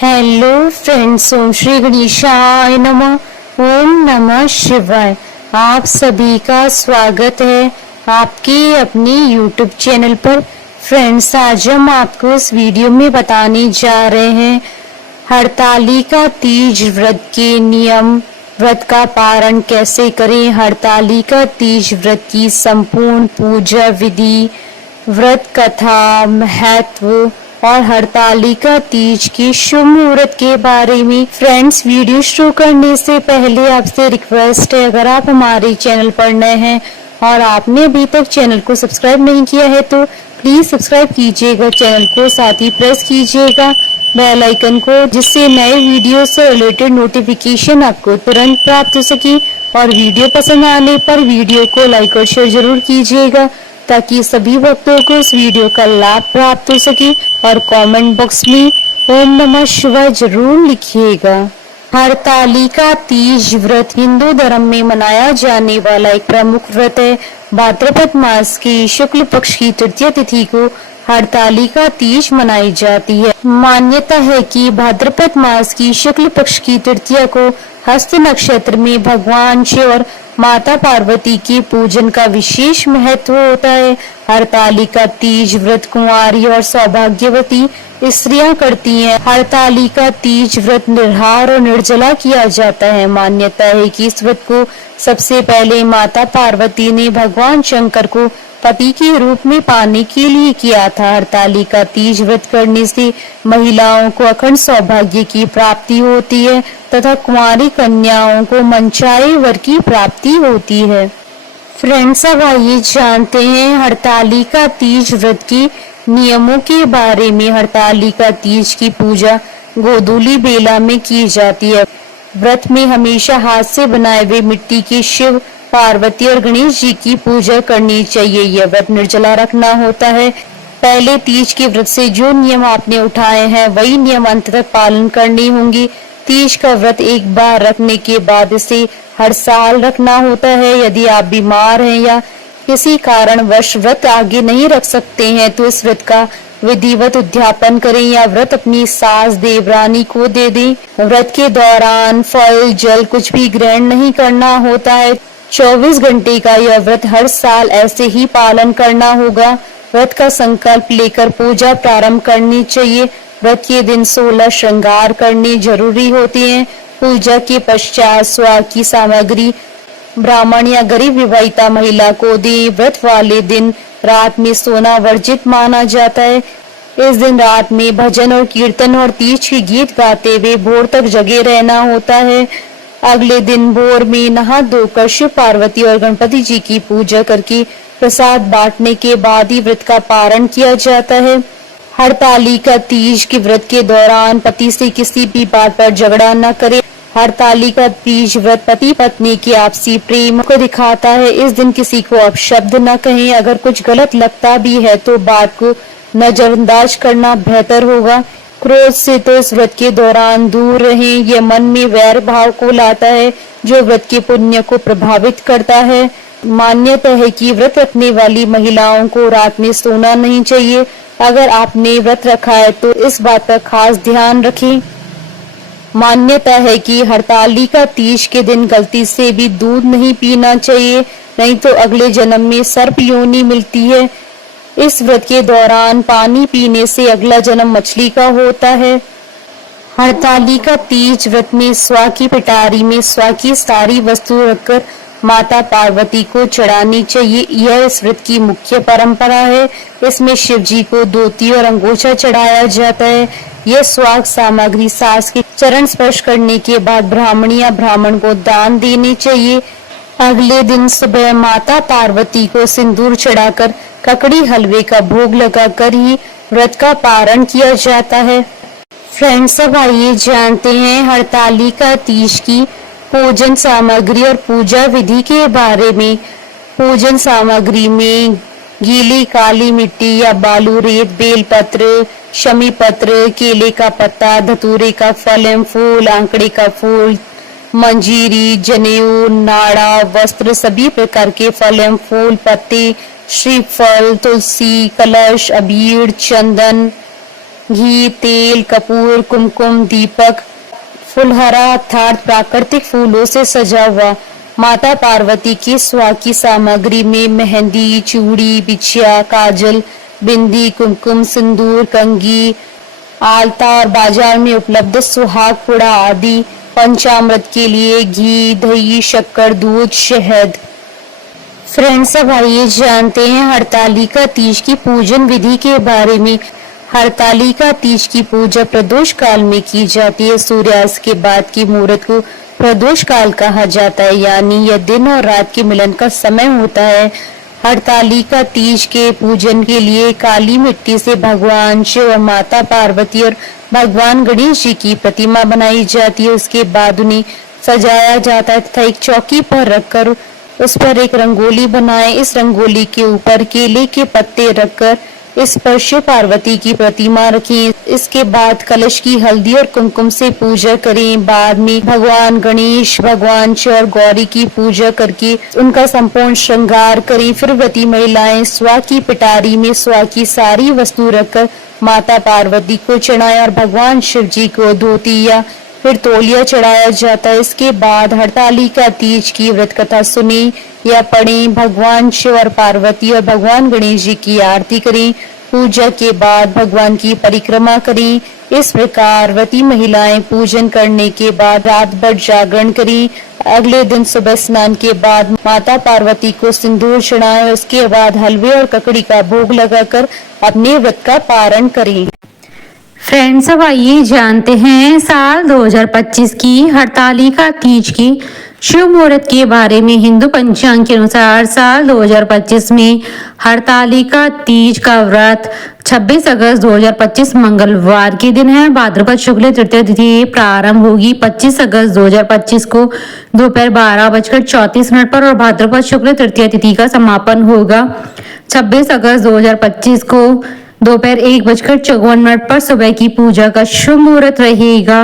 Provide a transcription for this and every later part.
Hello friends, ओम श्री गणेशाय नमः। ओम नमः शिवाय। आप सभी का स्वागत है आपके अपने यूट्यूब चैनल पर। फ्रेंड्स, आज हम आपको इस वीडियो में बताने जा रहे हैं हरतालिका तीज व्रत के नियम, व्रत का पारण कैसे करें, हरतालिका तीज व्रत की संपूर्ण पूजा विधि, व्रत कथा, महत्व और हरतालिका तीज की शुभ मुहूर्त के बारे में। फ्रेंड्स, वीडियो शुरू करने से पहले आपसे रिक्वेस्ट है, अगर आप हमारे चैनल पर नए हैं और आपने अभी तक चैनल को सब्सक्राइब नहीं किया है तो प्लीज सब्सक्राइब कीजिएगा चैनल को, साथ ही प्रेस कीजिएगा बेल आइकन को, जिससे नए वीडियो से रिलेटेड नोटिफिकेशन आपको तुरंत प्राप्त हो सके। और वीडियो पसंद आने पर वीडियो को लाइक और शेयर जरूर कीजिएगा ताकि सभी भक्तों को इस वीडियो का लाभ प्राप्त हो सके। और कमेंट बॉक्स में ओम नमः शिवाय जरूर लिखिएगा। हरतालिका तीज व्रत हिंदू धर्म में मनाया जाने वाला एक प्रमुख व्रत है। भाद्रपद मास की शुक्ल पक्ष की तृतीय तिथि को हरतालिका तीज मनाई जाती है। मान्यता है कि भाद्रपद मास की शुक्ल पक्ष की तृतीया को हस्त नक्षत्र में भगवान शिव और माता पार्वती के पूजन का विशेष महत्व होता है। हरतालिका तीज व्रत कुंवारी और सौभाग्यवती स्त्रियां करती हैं। हरतालिका तीज व्रत निर्हार और निर्जला किया जाता है। मान्यता है कि इस व्रत को सबसे पहले माता पार्वती ने भगवान शंकर को पति के रूप में पाने के लिए किया था। हरतालिका तीज व्रत करने से महिलाओं को अखंड सौभाग्य की प्राप्ति होती है तथा कुंवारी कन्याओं को मनचाहे वर की प्राप्ति होती है। फ्रेंड्स, अब आइए जानते हैं हरतालिका तीज व्रत के नियमों के बारे में। हरतालिका तीज की पूजा गोधूली बेला में की जाती है। व्रत में हमेशा हाथ से बनाए हुए मिट्टी के शिव, पार्वती और गणेश जी की पूजा करनी चाहिए। यह व्रत निर्जला रखना होता है। पहले तीज के व्रत से जो नियम आपने उठाए हैं वही नियम अंत तक पालन करने होंगे। तीज का व्रत एक बार रखने के बाद इसे हर साल रखना होता है। यदि आप बीमार हैं या किसी कारणवश व्रत आगे नहीं रख सकते हैं तो इस व्रत का विधिवत उद्यापन करें या व्रत अपनी सास देवरानी को दे दें। व्रत के दौरान फल, जल कुछ भी ग्रहण नहीं करना होता है। 24 घंटे का यह व्रत हर साल ऐसे ही पालन करना होगा। व्रत का संकल्प लेकर पूजा प्रारंभ करनी चाहिए। व्रत के दिन 16 श्रृंगार करने जरूरी होते हैं। पूजा के पश्चात स्वाग की सामग्री ब्राह्मण या गरीब विवाहिता महिला को दे। व्रत वाले दिन रात में सोना वर्जित माना जाता है। इस दिन रात में भजन और कीर्तन और तीज के गीत गाते हुए भोर तक जगे रहना होता है। अगले दिन भोर में नहा धोकर शिव, पार्वती और गणपति जी की पूजा करके प्रसाद बांटने के बाद ही व्रत का पारण किया जाता है। हरतालिका तीज के व्रत के दौरान पति से किसी भी बात पर झगड़ा न करें। हरतालिका तीज व्रत पति पत्नी के आपसी प्रेम को दिखाता है। इस दिन किसी को अपशब्द न कहें। अगर कुछ गलत लगता भी है तो बात को नजरअंदाज करना बेहतर होगा। क्रोध से तो इस व्रत के दौरान दूर रहें। यह मन में वैर भाव को लाता है जो व्रत के पुण्य को प्रभावित करता है। मान्यता है कि व्रत रखने वाली महिलाओं को रात में सोना नहीं चाहिए। अगर आपने व्रत रखा है तो इस बात का खास ध्यान रखें। मान्यता है कि हरतालिका तीज के दिन गलती से भी दूध नहीं पीना चाहिए, नहीं तो अगले जन्म में सर्प योनि मिलती है। इस व्रत के दौरान पानी पीने से अगला जन्म मछली का होता है। हरतालिका तीज व्रत में स्वा की पिटारी में स्वा की सारी वस्तु रखकर माता पार्वती को चढ़ानी चाहिए। यह इस व्रत की मुख्य परंपरा है। इसमें शिव जी को धोती और अंगोछा चढ़ाया जाता है। यह स्वाग सामग्री सास के चरण स्पर्श करने के बाद ब्राह्मण या ब्राह्मण को दान देनी चाहिए। अगले दिन सुबह माता पार्वती को सिंदूर चढ़ाकर ककड़ी हलवे का भोग लगाकर ही व्रत का पारण किया जाता है। फ्रेंड्स, अब आइए जानते हैं हरतालिका तीज की पूजन सामग्री और पूजा विधि के बारे में। पूजन सामग्री में गीली काली मिट्टी या बालू, रेत, बेलपत्र, शमी पत्र, केले का पत्ता, धतूरे का फल एवं फूल, आंकड़े का फूल, मंजीरी, जनेऊ, नाड़ा, वस्त्र, सभी प्रकार के फल एवं फूल, पत्ते, श्रीफल, तुलसी, कलश, अबीर, चंदन, घी, तेल, कपूर, कुमकुम, दीपक, फुलहरा अर्थात प्राकृतिक फूलों से सजा हुआ। माता पार्वती की सुहाग की सामग्री में मेहंदी, चूड़ी, बिछिया, काजल, बिंदी, कुमकुम, सिंदूर, कंघी, आलता और बाजार में उपलब्ध सुहाग पुड़ा आदि। पंचामृत के लिए घी, दही, शक्कर, दूध, शहद। फ्रेंड्स, अब आइए जानते हैं हरतालिका तीज की पूजन विधि के बारे में। हरतालिका तीज की पूजा प्रदोष काल में की जाती है। सूर्यास्त के बाद की मुहूर्त को प्रदोष काल कहा जाता है, यानी यह दिन और रात के मिलन का समय होता है। हरतालिका तीज के पूजन के लिए काली मिट्टी से भगवान शिव और माता पार्वती और भगवान गणेश जी की प्रतिमा बनाई जाती है। उसके बाद उन्हें सजाया जाता है तथा एक चौकी पर रखकर उस पर एक रंगोली बनाएं। इस रंगोली के ऊपर केले के पत्ते रखकर इस पर शिव पार्वती की प्रतिमा रखें। इसके बाद कलश की हल्दी और कुमकुम से पूजा करें। बाद में भगवान गणेश, भगवान शिव और गौरी की पूजा करके उनका संपूर्ण श्रृंगार करें। फिर व्रती महिलाएं स्वा की पिटारी में स्वा की सारी वस्तु रखकर माता पार्वती को चढ़ाएं और भगवान शिव जी को धोती या फिर तौलिया चढ़ाया जाता है। इसके बाद हरतालिका तीज की व्रत कथा सुने या पढ़ें। भगवान शिव और पार्वती और भगवान गणेश जी की आरती करें। पूजा के बाद भगवान की परिक्रमा करें। इस प्रकार व्रती महिलाएं पूजन करने के बाद रात भर जागरण करें। अगले दिन सुबह स्नान के बाद माता पार्वती को सिंदूर चढ़ाएं। उसके बाद हलवे और ककड़ी का भोग लगाकर अपने व्रत का पारण करें। फ्रेंड्स, अब आइए जानते हैं साल 2025 की हरतालिका तीज की शुभ मुहूर्त के बारे में। हिंदू पंचांग के अनुसार साल 2025 में हरतालिका तीज का व्रत 26 अगस्त 2025 मंगलवार के दिन है। भाद्रपद शुक्ल तृतीय तिथि प्रारंभ होगी 25 अगस्त 2025 को दोपहर 12:34 पर और भाद्रपद शुक्ल तृतीय तिथि का समापन होगा 26 अगस्त 2025 को दोपहर 1:54 पर। सुबह की पूजा का शुभ मुहूर्त रहेगा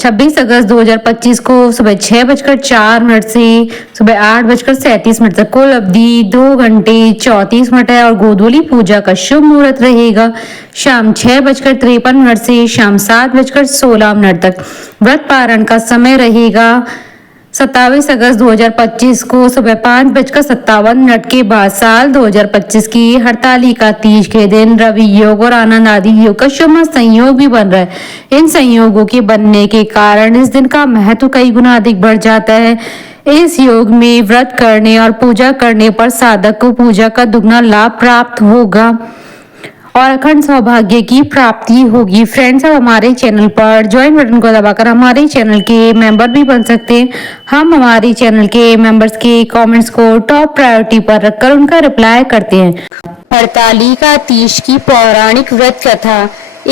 26 अगस्त 2025 को सुबह 6:04 से सुबह 8:37 तक। कुल अवधि 2 घंटे 34 मिनट है और गोधूली पूजा का शुभ मुहूर्त रहेगा शाम 6:53 से शाम 7:16 तक। व्रत पारण का समय रहेगा 27 अगस्त 2025 को सुबह 5:57 के बाद। साल 2025 की हरतालिका तीज के दिन रवि योग और आनंद आदि योग का शुभ संयोग भी बन रहा है। इन संयोगों के बनने के कारण इस दिन का महत्व कई गुना अधिक बढ़ जाता है। इस योग में व्रत करने और पूजा करने पर साधक को पूजा का दुगना लाभ प्राप्त होगा और अखंड सौभाग्य की प्राप्ति होगी। फ्रेंड्स, अब हमारे चैनल पर ज्वाइन बटन को दबाकर हमारे चैनल के मेंबर भी बन सकते हैं। हम हमारे चैनल के मेंबर्स के कमेंट्स को टॉप प्रायोरिटी पर रखकर उनका रिप्लाई करते हैं। हरतालिका तीज की पौराणिक व्रत कथा।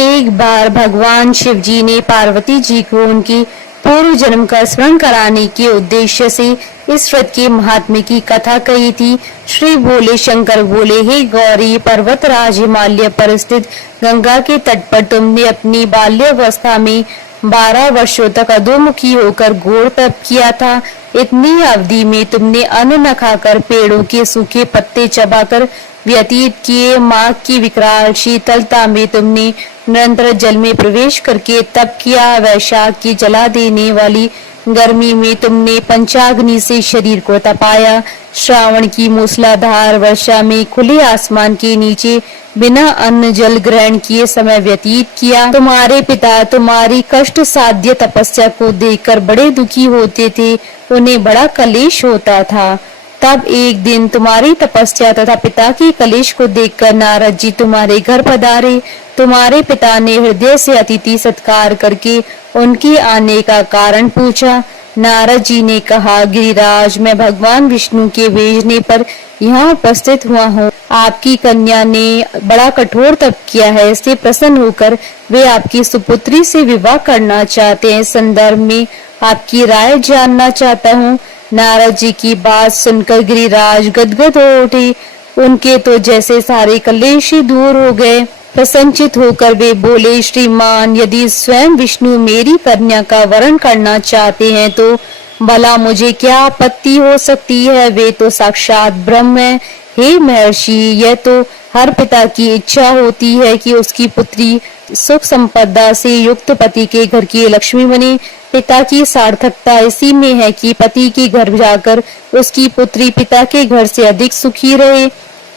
एक बार भगवान शिव जी ने पार्वती जी को उनकी पूर्व जन्म का स्मरण कराने के उद्देश्य से इस व्रत के महात्म्य की कथा कही थी। श्री भोले शंकर बोले, हे गौरी, पर्वतराज हिमालय पर स्थित गंगा के तट पर तुमने अपनी बाल्यावस्था में 12 वर्षों तक अधोमुखी होकर घोर तप किया था। इतनी अवधि में तुमने अन्न न खाकर पेड़ों के सूखे पत्ते चबाकर व्यतीत किए। माघ की विकराल शीतलता में तुमने निरंतर जल में प्रवेश करके तप किया। वैशाख की जला देने वाली गर्मी में तुमने पंचाग्नि से शरीर को तपाया। श्रावण की मूसलाधार वर्षा में खुले आसमान के नीचे बिना अन्न जल ग्रहण किए समय व्यतीत किया। तुम्हारे पिता तुम्हारी कष्ट साध्य तपस्या को देखकर बड़े दुखी होते थे, उन्हें बड़ा कलेश होता था। तब एक दिन तुम्हारी तपस्या तथा पिता की कलेश को देखकर नारद जी तुम्हारे घर पधारे। तुम्हारे पिता ने हृदय से अतिथि सत्कार करके उनके आने का कारण पूछा। नारद जी ने कहा, गिरिराज, मैं भगवान विष्णु के भेजने पर यहाँ उपस्थित हुआ हूँ। आपकी कन्या ने बड़ा कठोर तप किया है, इससे प्रसन्न होकर वे आपकी सुपुत्री से विवाह करना चाहते हैं। संदर्भ में आपकी राय जानना चाहता हूँ। नारद जी की बात सुनकर गिरिराज गदगद हो उठे। उनके तो जैसे सारे कलेश ही दूर हो गए। प्रसन्नचित होकर वे बोले, श्रीमान, यदि स्वयं विष्णु मेरी कन्या का वरण करना चाहते हैं तो भला मुझे क्या आपत्ति हो सकती है। वे तो साक्षात ब्रह्म है। हे महर्षि, यह तो हर पिता की इच्छा होती है कि उसकी पुत्री सुख संपदा से युक्त पति के घर की लक्ष्मी बने। पिता की सार्थकता इसी में है कि पति के घर जाकर उसकी पुत्री पिता के घर से अधिक सुखी रहे।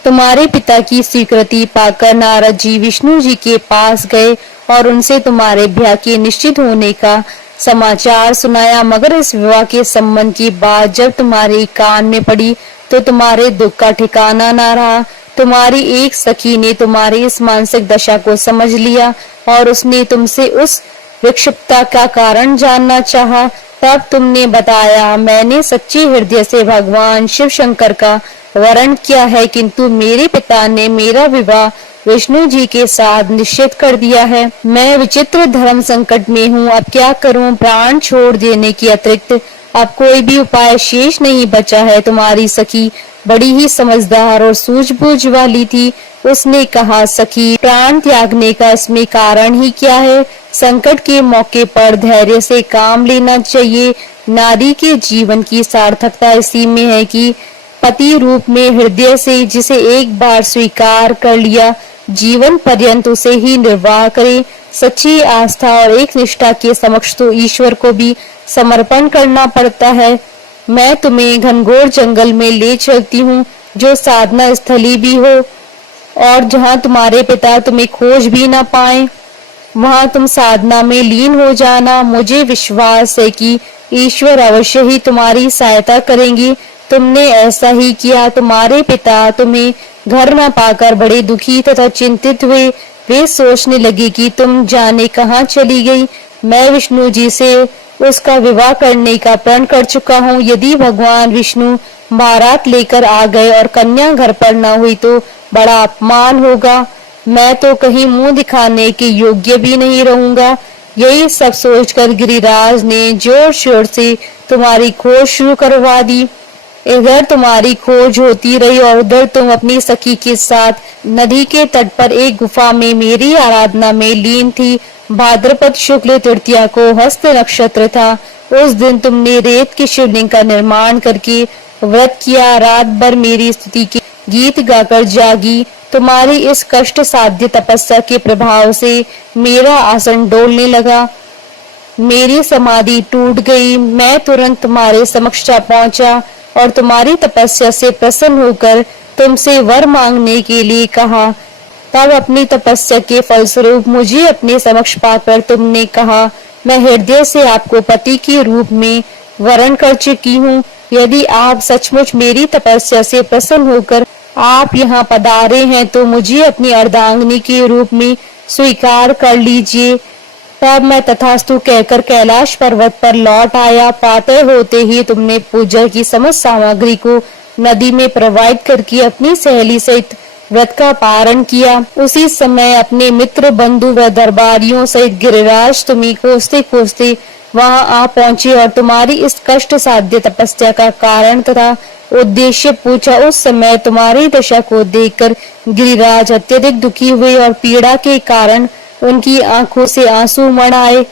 तुम्हारे पिता की स्वीकृति पाकर नारद जी विष्णु जी के पास गए और उनसे तुम्हारे ब्याह के निश्चित होने का समाचार सुनाया, मगर इस विवाह के संबंध की बात जब तुम्हारे कान में पड़ी तो तुम्हारे दुख का ठिकाना न रहा। तुम्हारी एक सखी ने तुम्हारी इस मानसिक दशा को समझ लिया और उसने तुमसे उस विक्षिप्तता का कारण जानना चाहा। तब तुमने बताया, मैंने सच्चे हृदय से भगवान शिव शंकर का वरण किया है, किंतु मेरे पिता ने मेरा विवाह विष्णु जी के साथ निश्चित कर दिया है। मैं विचित्र धर्म संकट में हूँ, अब क्या करूँ? प्राण छोड़ देने के अतिरिक्त अब कोई भी उपाय शेष नहीं बचा है। तुम्हारी सखी बड़ी ही समझदार और सूझबूझ वाली थी। उसने कहा, सखी, प्राण त्यागने का इसमें कारण ही क्या है? संकट के मौके पर धैर्य से काम लेना चाहिए। नारी के जीवन की सार्थकता इसी में है कि पति रूप में हृदय से जिसे एक बार स्वीकार कर लिया, जीवन पर्यंत उसे ही निर्वाह करे। सच्ची आस्था और एक निष्ठा के समक्ष तो ईश्वर को भी समर्पण करना पड़ता है। मैं तुम्हें घनघोर जंगल में ले चलती हूँ, जो साधना स्थली भी हो, और जहाँ तुम्हारे पिता तुम्हें खोज भी न पाए, वहाँ तुम साधना में लीन हो जाना। मुझे विश्वास है कि ईश्वर अवश्य ही तुम्हारी सहायता करेंगे। तुमने ऐसा ही किया। तुम्हारे पिता तुम्हें घर न पाकर बड़े दुखी तथा चिंतित हुए। वे सोचने लगे कि तुम जाने कहाँ चली गई। मैं विष्णु जी से उसका विवाह करने का प्रण कर चुका हूँ। यदि भगवान विष्णु बारात लेकर आ गए और कन्या घर पर न हुई तो बड़ा अपमान होगा। मैं तो कहीं मुंह दिखाने के योग्य भी नहीं रहूंगा। यही सब सोचकर गिरिराज ने जोर शोर से तुम्हारी खोज शुरू करवा दी। इधर तुम्हारी खोज होती रही और उधर तुम अपनी सखी के साथ नदी के तट पर एक गुफा में मेरी आराधना में लीन थी। भाद्रपद शुक्ल तृतीया को हस्त नक्षत्र था। उस दिन तुमने रेत के शिवलिंग का निर्माण करके व्रत किया। रात भर मेरी स्तुति के गीत गाकर जागी। तुम्हारी इस कष्ट साध्य तपस्या के प्रभाव से मेरा आसन डोलने लगा, मेरी समाधि टूट गई। मैं तुरंत तुम्हारे समक्ष पहुंचा और तुम्हारी तपस्या से प्रसन्न होकर तुमसे वर मांगने के लिए कहा। तब अपनी तपस्या के फलस्वरूप मुझे अपने समक्ष पाकर तुमने कहा, मैं हृदय से आपको पति के रूप में वरण कर चुकी हूँ। यदि आप सचमुच मेरी तपस्या से प्रसन्न होकर आप यहाँ पधारे हैं तो मुझे अपनी अर्धांगिनी के रूप में स्वीकार कर लीजिए। तब मैं तथास्तु कहकर कैलाश पर्वत पर लौट आया। प्रातः होते ही तुमने पूजा की समस्त सामग्री को नदी में प्रवाहित करके अपनी सहेली सहित व्रत का पारण किया। उसी समय अपने मित्र बंधु व दरबारियों सहित गिरिराज तुम्हें खोजते खोजते वहां आ पहुंचे और तुम्हारी इस कष्ट साध्य तपस्या का कारण तथा उद्देश्य पूछा। उस समय तुम्हारी दशा को देखकर गिरिराज अत्यधिक दुखी हुए और पीड़ा के कारण उनकी आंखों से आंसू मड़ आए।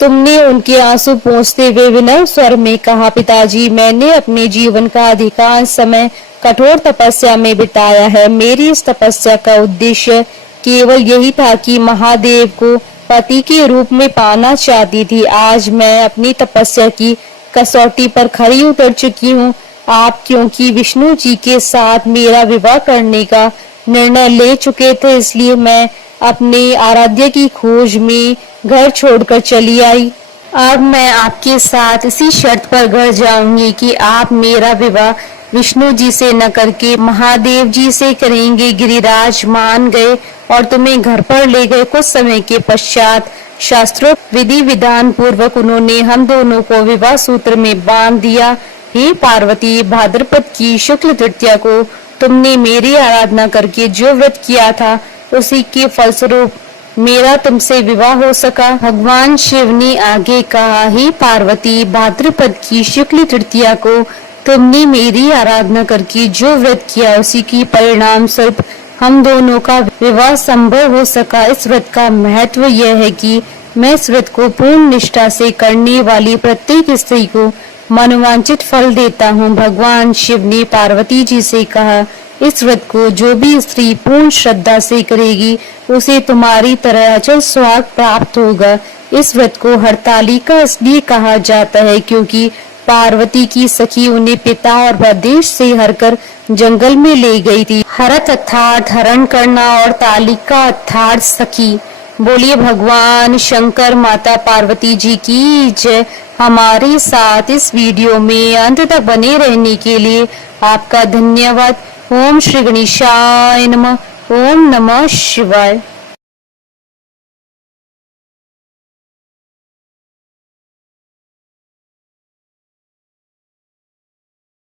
तुमने उनके आंसू पोंछते हुए विनम्र स्वर में कहा, पिताजी, मैंने अपने जीवन का अधिकांश समय कठोर तपस्या में बिताया है। मेरी इस तपस्या का उद्देश्य केवल यही था कि महादेव को पति के रूप में पाना चाहती थी। आज मैं अपनी तपस्या की कसौटी पर खरी उतर चुकी हूँ। आप क्योंकि विष्णु जी के साथ मेरा विवाह करने का निर्णय ले चुके थे, इसलिए मैं अपने आराध्य की खोज में घर छोड़कर चली आई। अब मैं आपके साथ इसी शर्त पर घर जाऊंगी कि आप मेरा विवाह विष्णु जी से न करके महादेव जी से करेंगे। गिरिराज मान गए और तुम्हें घर पर ले गए। कुछ समय के पश्चात शास्त्रोक्त विधि विधान पूर्वक उन्होंने हम दोनों को विवाह सूत्र में बांध दिया। हे पार्वती, भाद्रपद की शुक्ल तृतीया को तुमने मेरी आराधना करके जो व्रत किया था उसी के फलस्वरूप मेरा तुमसे विवाह हो सका। भगवान शिव ने आगे कहा, हे पार्वती, भाद्रपद की शुक्ल तृतीया को तुमने मेरी आराधना करके जो व्रत किया उसी की परिणाम स्वरूप हम दोनों का विवाह संभव हो सका। इस व्रत का महत्व यह है कि मैं इस व्रत को पूर्ण निष्ठा से करने वाली प्रत्येक स्त्री को मनोवांछित फल देता हूँ। भगवान शिव ने पार्वती जी से कहा, इस व्रत को जो भी स्त्री पूर्ण श्रद्धा से करेगी उसे तुम्हारी तरह अचल सुहाग प्राप्त होगा। इस व्रत को हरतालिका इसलिए कहा जाता है क्योंकि पार्वती की सखी उन्हें पिता और प्रदेश से हरकर जंगल में ले गई थी। हरत अर्थात हरण करना और तालिका अर्थात सखी। बोलिए भगवान शंकर माता पार्वती जी की जय। हमारे साथ इस वीडियो में अंत तक बने रहने के लिए आपका धन्यवाद। ओम श्री गणेशाय नमः। ओम नमः शिवाय।